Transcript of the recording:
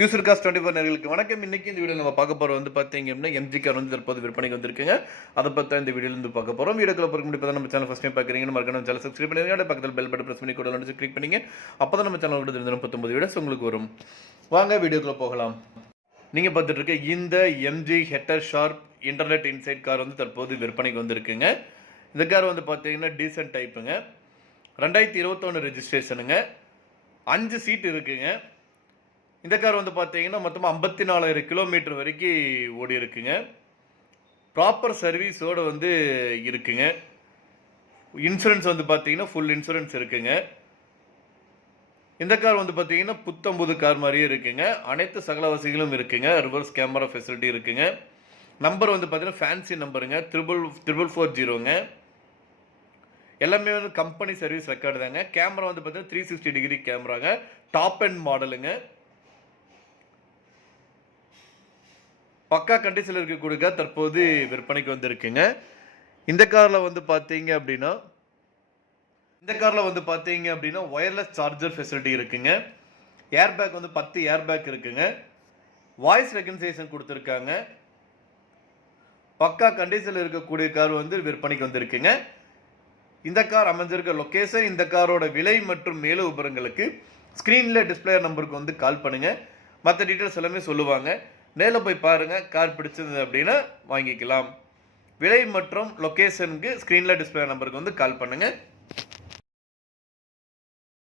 User cost 24 நேர்களுக்கு வணக்கம். இன்னைக்கு இந்த வீடியோ நம்ம பார்க்க போகிறோம் பார்த்தீங்க அப்படின்னா எம்ஜி கார் தற்போது விற்பனைக்கு வந்திருக்குங்க. அதை பற்றி இந்த வீடியோவில் பார்க்க போகிறோம். வீடியோக்குள்ள போகிற முன்னாடி நம்ம சேனல் ஃபஸ்ட் டைம் பார்க்குறீங்கன்னு மறக்காம சேனல் சப்ஸ்கிரைப் பண்ணுங்க. பக்கத்தில் பெல் பட்டன் ப்ரெஸ் பண்ணி கூட கிளிக் பண்ணிங்க. அப்போ தான் நம்ம சேனல் கூட 39 வீடியோஸ் உங்களுக்கு வரும். வாங்க வீடியோக்குள்ள போகலாம். நீங்கள் பார்த்துட்டு இருக்க இந்த MG header sharp internet inside car தற்போது விற்பனைக்கு வந்திருக்குங்க. இந்த கார் பார்த்தீங்கன்னா டீசன்ட் டைப்புங்க. 2021 ரெஜிஸ்ட்ரேஷனுங்க. 5 சீட் இருக்குங்க. இந்த கார் பார்த்தீங்கன்னா மொத்தமாக 54,000 கிலோமீட்டர் வரைக்கும் ஓடி இருக்குங்க. ப்ராப்பர் சர்வீஸோடு இருக்குங்க. இன்சூரன்ஸ் பார்த்தீங்கன்னா ஃபுல் இன்சூரன்ஸ் இருக்குங்க. இந்த கார் பார்த்தீங்கன்னா புத்தம்புது கார் மாதிரியே இருக்குங்க. அனைத்து சகல வசதிகளும் இருக்குங்க. ரிவர்ஸ் கேமரா ஃபெசிலிட்டி இருக்குங்க. நம்பர் பார்த்தீங்கன்னா ஃபேன்சி நம்பருங்க 440ங்க. எல்லாமே கம்பெனி சர்வீஸ் ரெக்கார்டு தாங்க. கேமரா பார்த்தீங்கன்னா 360 டிகிரி கேமராங்க. டாப் அண்ட் மாடலுங்க. பக்கா கண்டிஷனில் இருக்கக்கூடிய தற்போது விற்பனைக்கு வந்திருக்குங்க. இந்த காரில் பார்த்தீங்க அப்படின்னா ஒயர்லெஸ் சார்ஜர் ஃபெசிலிட்டி இருக்குங்க. ஏர்பேக் 10 ஏர்பேக் இருக்குங்க. வாய்ஸ் ரெகனைசேஷன் கொடுத்துருக்காங்க. பக்கா கண்டிஷனில் இருக்கக்கூடிய கார் விற்பனைக்கு வந்திருக்குங்க. இந்த கார் அமைஞ்சிருக்க லொக்கேஷன், இந்த காரோட விலை மற்றும் மேலும் விவரங்களுக்கு ஸ்க்ரீனில் டிஸ்பிளே நம்பருக்கு கால் பண்ணுங்கள். மற்ற டீட்டெயில்ஸ் எல்லாமே சொல்லுவாங்க. நேரில் போய் பாருங்கள். கார் பிடிச்சது அப்படின்னா வாங்கிக்கலாம். விலை மற்றும் லொக்கேஷனுக்கு ஸ்க்ரீனில் டிஸ்பிளே நம்பருக்கு கால் பண்ணுங்கள்.